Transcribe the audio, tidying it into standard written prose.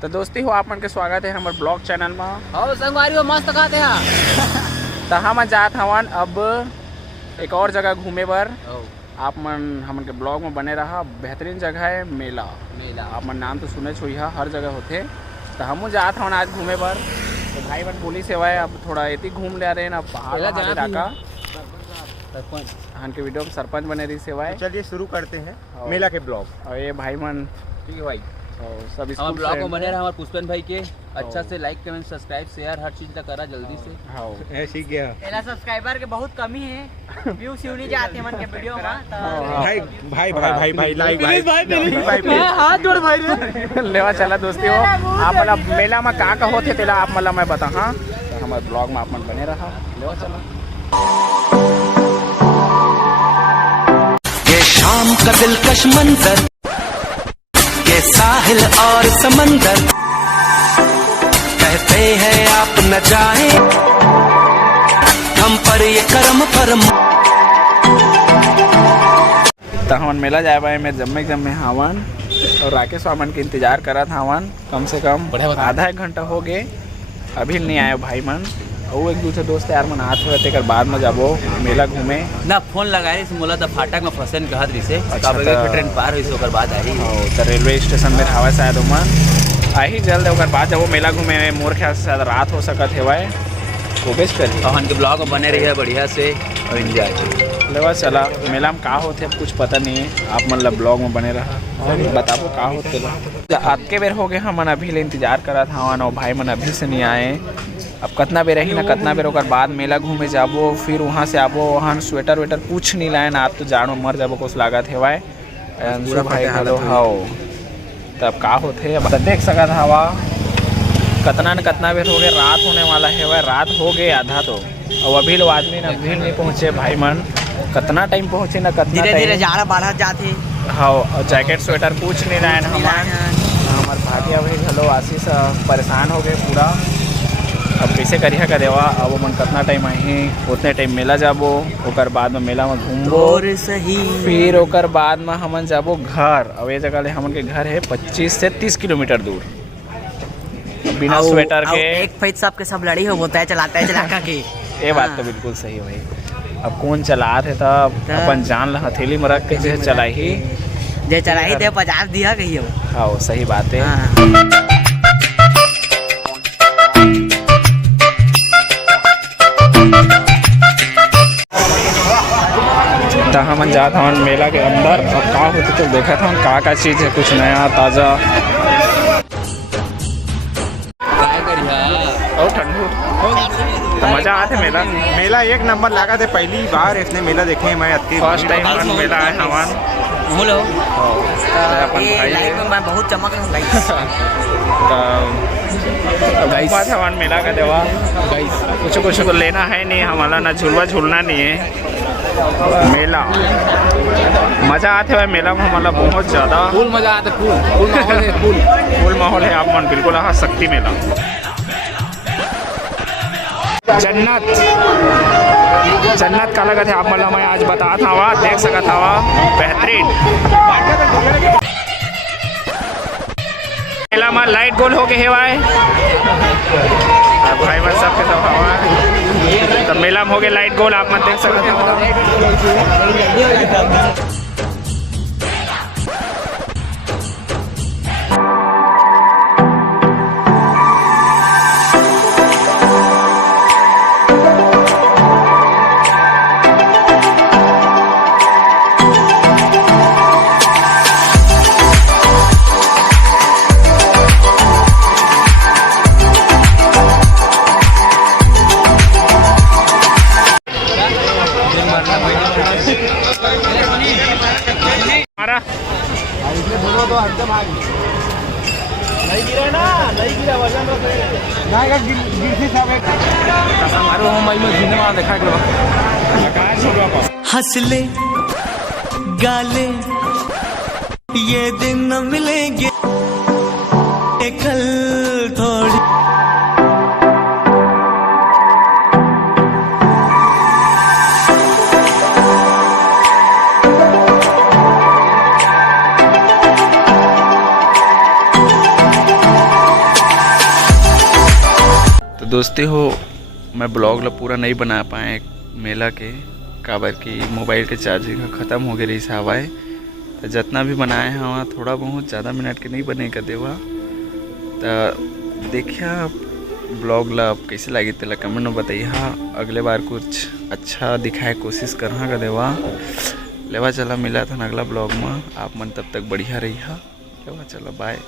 तो दोस्ती हो आप मन के स्वागत है हमारे ब्लॉग चैनल में। और संगवारी हो मस्त खाते हैं। तो हम जात हवन अब एक और जगह घूमे बर। आप मन हमन के ब्लॉग में बने रहा। बेहतरीन जगह है मेला। आप मन नाम तो सुने छो, यहाँ हर जगह होते। तो हम जात हवन आज घूमे बर। तो भाई बन बोली सेवा है, अब थोड़ा एती घूम ले रहे हैं ना पहाड़ इलाका। के वीडियो में सरपंच बने रही सेवाएं। तो चलिए शुरू करते हैं मेला के ब्लॉग। और ये भाई मन ठीक है भाई, सब हम ब्लॉग में बने रहे हमारे पुष्पन भाई के। अच्छा से लाइक कमेंट सब्सक्राइब शेयर हर चीज का करा जल्दी से। हाँ सीख गया। पहला सब्सक्राइबर के बहुत कमी है, व्यू सीव नहीं जाते मन के वीडियो में। भाई भाई भाई भाई लाइक भाई हाथ जोड़ भाई रे लेवा चला दोस्ती हो। आप मतलब मेला में का होते तेला आप मतलब मैं बता। हाँ तो हमारे ब्लॉग में आप मन बने रहा। लेवा चला। ये शाम का दिलकश मंजर, ये साहिल और समंदर, कहते हैं आप न जाएं, हम पर ये करम फरम। तो हमन मेला जाए भाई मैं जम्मे हावन और राकेश वामन के इंतजार करा था हवन। कम से कम आधा एक घंटा हो गए, अभी नहीं आए भाई मन। और एक दूसरे दोस्त यार मन हाथ होते कर बाद में जाबो मेला घूमे ना। फोन लगाए से मोला तो फाटक में फसन कहत रही से। अच्छा, ट्रेन पार हुई से ओकर बाद आई। तो रेलवे स्टेशन में हवा शायद उमन आई जल्द। ओकर बाद जब वो मेला घूमे मोर ख्याल से शायद रात हो सकत है भाई। कोशिश करिए और के ब्लॉग में बने रही है बढ़िया से और एंजॉय। लेवा चला मेला में का होते अब कुछ पता नहीं है। आप मतलब ब्लॉग में बने रहा और बताबो का होते। आपके बेर हो गए हमन अभी ले इंतजार करा था और भाई मन अभी से नहीं आए। अब कितना बेर रही ना कितना बेर ओकर बाद मेला घूमे जाबो, फिर वहाँ से आबो। वहाँ स्वेटर वेटर कुछ नहीं लाए ना। आप तो जाड़ में मर जाबो कुछ लागत है भाई। भाई हेलो हाओ तब का होते अब देख सकत हवा। कितना न कितना बेर हो गए, रात होने वाला है भाई। रात हो गए आधा तो अब अभी लोग आदमी ना भीड़ नहीं पहुँचे भाई मन। कितना टाइम पहुँचे ना कितना धीरे धीरे जाड़ा बढ़ा जाते। हाँ और जैकेट स्वेटर कुछ नहीं लाए हमारे भाटिया भाई हेलो आशीष परेशान हो गए पूरा। अब कैसे करिए का देवा। अब मन कितना टाइम आई उतने टाइम मेला जाबो। ओकर बाद में मेला में घूमबो, फिर ओकर बाद में हमन जाबो घर। अब ये जगह ले हमन के घर है 25 से 30 किलोमीटर दूर। बिना स्वेटर के एक फैत सब के सब लड़ी हो होता है चलाता है चलाका के। ये बात तो बिल्कुल सही है भाई। अब कौन चला थे तब अपन जान ला हथेली में रख के जो चलाई ही जे चलाई दे 50 दिया कहियो। हाँ सही बात है। तो हम जात हवन मेला के अंदर। और का होते तो देखा था का चीज़ है कुछ नया ताज़ा और ठंडू। तो मज़ा आते मेला। मेला एक नंबर लगा थे। पहली बार इसने मेला देखे मैं फर्स्ट टाइम मेला है हवन। बोलो अपन भाई लाइव में मैं बहुत चमक रहा गाइस हवन मेला का देवा। गाइस कुछ को लेना है नहीं हमारा, ना झूलवा झूलना नहीं है। मेला मज़ा आते भाई मेला में हमारा बहुत ज़्यादा फुल मजा आता। फुल माहौल है। फुल माहौल है। आप मन बिल्कुल हाँ शक्ति मेला जन्नत जन्नत का लगत है। आप मतलब मैं आज बता था वहाँ देख सका था वहाँ बेहतरीन मेला में लाइट गोल हो गए है भाई बस सबके सब हवा। तो मेला में हो गए लाइट गोल। आप मत देख सकते हो। हमारा नहीं गिरा ना, नहीं गिरा वजन हंसले गाले ये दिन न मिलेंगे कल थोड़ी। दोस्ती हो मैं ब्लॉग ला पूरा नहीं बना पाए मेला के काबर की मोबाइल के चार्जिंग ख़त्म हो गई रही हवाए तो जितना भी बनाए हैं वहाँ थोड़ा बहुत ज़्यादा मिनट के नहीं बने का देवा तो देखिए ब्लॉग ला कैसे लगी तेला कमेंट में बताइए। अगले बार कुछ अच्छा दिखाए कोशिश करना का देवा। लेवा चला मिला था अगला ब्लॉग में आप मन तब तक बढ़िया रही। लेवा चला बाय।